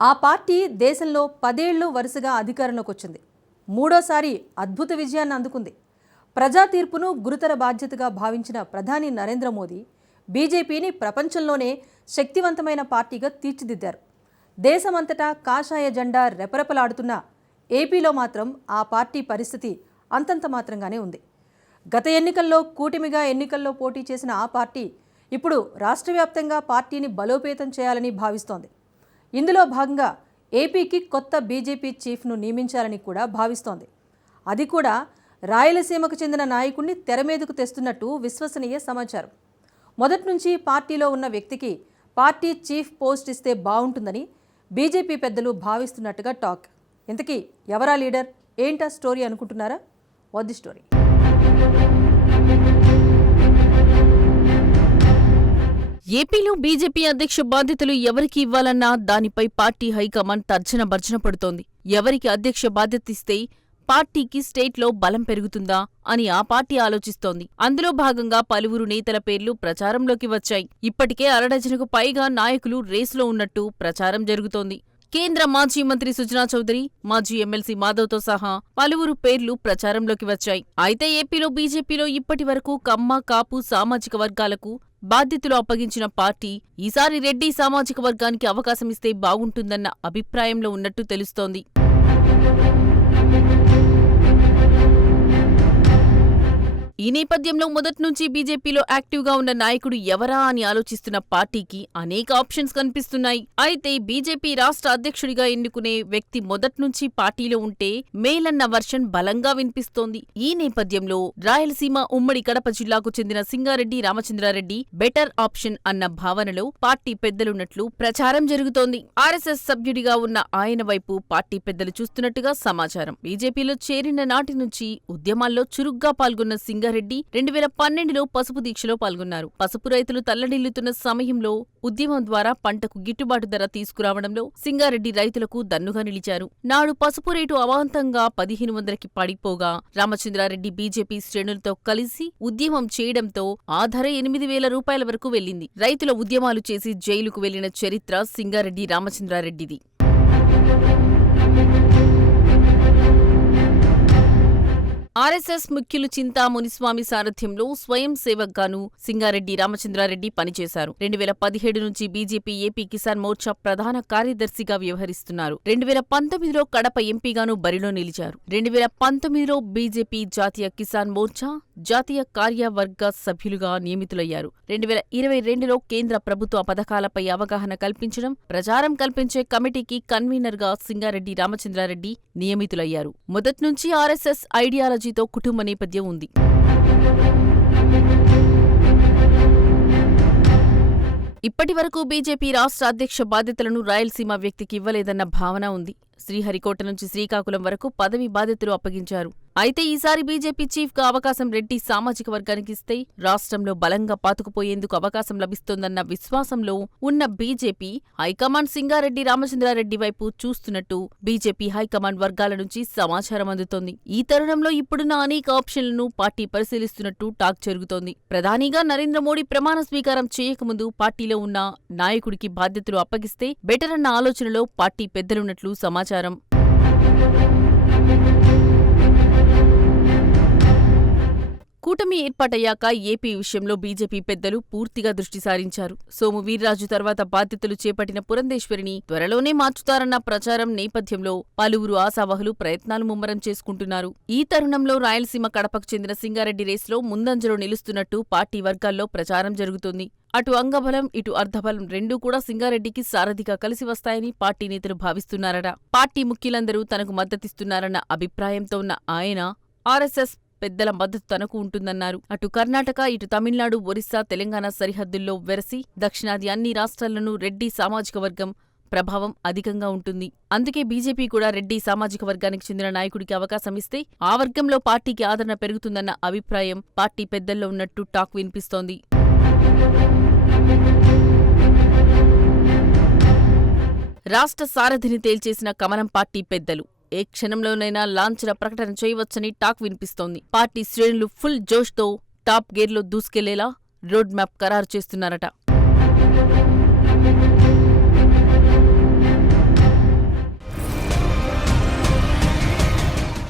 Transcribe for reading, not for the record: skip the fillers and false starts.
ఆ పార్టీ దేశంలో 10 ఏళ్లు వరుసగా అధికారంలోకి వచ్చింది. మూడోసారి అద్భుత విజయాన్ని అందుకుంది. ప్రజా తీర్పును గురుతర బాధ్యతగా భావించిన ప్రధాని నరేంద్ర మోదీ బీజేపీని ప్రపంచంలోనే శక్తివంతమైన పార్టీగా తీర్చిదిద్దారు. దేశమంతటా కాషాయ జెండా రెపరెపలాడుతున్న ఏపీలో మాత్రం ఆ పార్టీ పరిస్థితి అంతంత మాత్రంగానే ఉంది. గత ఎన్నికల్లో కూటమిగా ఎన్నికల్లో పోటీ చేసిన ఆ పార్టీ ఇప్పుడు రాష్ట్ర వ్యాప్తంగా పార్టీని బలోపేతం చేయాలని భావిస్తోంది. ఇందులో భాగంగా ఏపీకి కొత్త బీజేపీ చీఫ్ను నియమించాలని కూడా భావిస్తోంది. అది కూడా రాయలసీమకు చెందిన నాయకుడిని తెరమీదకు తెస్తున్నట్టు విశ్వసనీయ సమాచారం. మొదటి నుంచి పార్టీలో ఉన్న వ్యక్తికి పార్టీ చీఫ్ పోస్ట్ ఇస్తే బాగుంటుందని బీజేపీ పెద్దలు భావిస్తున్నట్టుగా టాక్. ఇంతకీ ఎవరా లీడర్, ఏంటా స్టోరీ అనుకుంటున్నారా? What the story? ఏపీలో బీజేపీ అధ్యక్ష బాధ్యతలు ఎవరికి ఇవ్వాలన్నా దానిపై పార్టీ హైకమాండ్ తర్జన భర్జన పడుతోంది. ఎవరికి అధ్యక్ష బాధ్యత ఇస్తే పార్టీకి స్టేట్లో బలం పెరుగుతుందా అని ఆ పార్టీ ఆలోచిస్తోంది. అందులో భాగంగా పలువురు నేతల పేర్లు ప్రచారంలోకి వచ్చాయి. ఇప్పటికే అరడజనుకు పైగా నాయకులు రేసులో ఉన్నట్టు ప్రచారం జరుగుతోంది. కేంద్ర మాజీ మంత్రి సుజనా చౌదరి, మాజీ ఎమ్మెల్సీ మాధవ్తో సహా పలువురు పేర్లు ప్రచారంలోకి వచ్చాయి. అయితే ఏపీలో బీజేపీలో ఇప్పటి వరకు కమ్మ, కాపు సామాజిక వర్గాలకు బాధ్యతలు అప్పగించిన పార్టీ ఈసారి రెడ్డి సామాజిక వర్గానికి అవకాశమిస్తే బాగుంటుందన్న అభిప్రాయంలో ఉన్నట్టు తెలుస్తోంది. ఈ నేపథ్యంలో మొదట్నుంచి బీజేపీలో యాక్టివ్గా ఉన్న నాయకుడు ఎవరా అని ఆలోచిస్తున్న పార్టీకి అనేక ఆప్షన్స్ కనిపిస్తున్నాయి. అయితే బీజేపీ రాష్ట్ర అధ్యక్షుడిగా ఎన్నుకునే వ్యక్తి మొదట్నుంచి పార్టీలో ఉంటే మేలన్న వర్షన్ బలంగా వినిపిస్తోంది. ఈ నేపథ్యంలో రాయలసీమ ఉమ్మడి కడప జిల్లాకు చెందిన సింగారెడ్డి రామచంద్రారెడ్డి బెటర్ ఆప్షన్ అన్న భావనలో పార్టీ పెద్దలున్నట్లు ప్రచారం జరుగుతోంది. ఆర్ఎస్ఎస్ సభ్యుడిగా ఉన్న ఆయన వైపు పార్టీ పెద్దలు చూస్తున్నట్టుగా సమాచారం. బీజేపీలో చేరిన నాటి నుంచి ఉద్యమాల్లో చురుగ్గా పాల్గొన్న సింగారెడ్డి 2012లో పసుపు దీక్షలో పాల్గొన్నారు. పసుపు రైతులు తల్లడిల్లుతున్న సమయంలో ఉద్యమం ద్వారా పంటకు గిట్టుబాటు ధర తీసుకురావడంలో సింగారెడ్డి రైతులకు దన్నుగా నిలిచారు. నాడు పసుపు రేటు అమాంతంగా 1500కి పడిపోగా రామచంద్రారెడ్డి బీజేపీ శ్రేణులతో కలిసి ఉద్యమం చేయడంతో ఆ ధర 8000 రూపాయల వరకు వెళ్లింది. రైతుల ఉద్యమాలు చేసి జైలుకు వెళ్లిన చరిత్ర సింగారెడ్డి రామచంద్రారెడ్డిది. ఆర్ఎస్ఎస్ ముఖ్యులు చింతా మునిస్వామి సారథ్యంలో స్వయం సేవక్గాను సింగారెడ్డి రామచంద్రారెడ్డి పనిచేశారు. 2017 నుంచి బీజేపీ ఏపీ కిసాన్ మోర్చా ప్రధాన కార్యదర్శిగా వ్యవహరిస్తున్నారు. 2019లో కడప ఎంపీగాను బరిలో నిలిచారు. 2019లో బీజేపీ జాతీయ కిసాన్ మోర్చా జాతీయ కార్యవర్గ సభ్యులుగా నియమితులయ్యారు. 2022లో కేంద్ర ప్రభుత్వ పథకాలపై అవగాహన కల్పించడం, ప్రచారం కల్పించే కమిటీకి కన్వీనర్గా సింగారెడ్డి రామచంద్రారెడ్డి నియమితులయ్యారు. మొదట్నుంచి ఆర్ఎస్ఎస్ ఐడియాలజీతో కుటుంబ నేపథ్యం ఉంది. ఇప్పటివరకు బీజేపీ రాష్ట్ర అధ్యక్ష బాధ్యతలను రాయలసీమ వ్యక్తికి ఇవ్వలేదన్న భావన ఉంది. శ్రీహరికోట నుంచి శ్రీకాకుళం వరకు పదవి బాధ్యతలు అప్పగించారు. అయితే ఈసారి బీజేపీ చీఫ్గా అవకాశం రెడ్డి సామాజిక వర్గానికి ఇస్తే రాష్ట్రంలో బలంగా పాతుకుపోయేందుకు అవకాశం లభిస్తోందన్న విశ్వాసంలో ఉన్న బీజేపీ హైకమాండ్ సింగారెడ్డి రామచంద్రారెడ్డి వైపు చూస్తున్నట్టు బీజేపీ హైకమాండ్ వర్గాల నుంచి సమాచారం అందుతోంది. ఈ తరుణంలో ఇప్పుడున్న అనేక ఆప్షన్లను పార్టీ పరిశీలిస్తున్నట్టు టాక్ జరుగుతోంది. ప్రధానిగా నరేంద్ర మోడీ ప్రమాణ స్వీకారం చేయకముందు పార్టీలో ఉన్న నాయకుడికి బాధ్యతలు అప్పగిస్తే బెటర్ అన్న ఆలోచనలో పార్టీ పెద్దలున్నట్లు సమాచారం. కూటమి ఏర్పాటయ్యాక ఏపీ విషయంలో బీజేపీ పెద్దలు పూర్తిగా దృష్టి సారించారు. సోము వీర్రాజు తర్వాత బాధ్యతలు చేపట్టిన పురంధేశ్వరిని త్వరలోనే మార్చుతారన్న ప్రచారం నేపథ్యంలో పలువురు ఆశావహులు ప్రయత్నాలు ముమ్మరం చేసుకుంటున్నారు. ఈ తరుణంలో రాయలసీమ కడపకు చెందిన సింగారెడ్డి రేసులో ముందంజలో నిలుస్తున్నట్టు పార్టీ వర్గాల్లో ప్రచారం జరుగుతుంది. అటు అంగబలం, ఇటు అర్ధబలం రెండూ కూడా సింగారెడ్డికి సారథిగా కలిసి వస్తాయని పార్టీ నేతలు భావిస్తున్నారట. పార్టీ ముఖ్యులందరూ తనకు మద్దతిస్తున్నారన్న అభిప్రాయంతో ఉన్న ఆయన ఆర్ఎస్ఎస్ పెద్దల మద్దతు తనకు ఉంటుందన్నారు. అటు కర్ణాటక, ఇటు తమిళనాడు, ఒరిస్సా, తెలంగాణ సరిహద్దుల్లో వెరసి దక్షిణాది అన్ని రాష్ట్రాల్లోనూ రెడ్డి సామాజిక వర్గం ప్రభావం అధికంగా ఉంటుంది. అందుకే బీజేపీ కూడా రెడ్డి సామాజిక వర్గానికి చెందిన నాయకుడికి అవకాశం ఇస్తే ఆ వర్గంలో పార్టీకి ఆదరణ పెరుగుతుందన్న అభిప్రాయం పార్టీ పెద్దల్లో ఉన్నట్టు టాక్ వినిపిస్తోంది. రాష్ట్ర సారథిని తేల్చేసిన కమలం పార్టీ పెద్దలు ఏ క్షణంలోనైనా లాంఛన ప్రకటన చేయవచ్చని టాక్ వినిపిస్తోంది. పార్టీ శ్రేణులు ఫుల్ జోష్తో టాప్ గేర్లో దూసుకెళ్లేలా రోడ్ మ్యాప్ ఖరారు చేస్తున్నారట.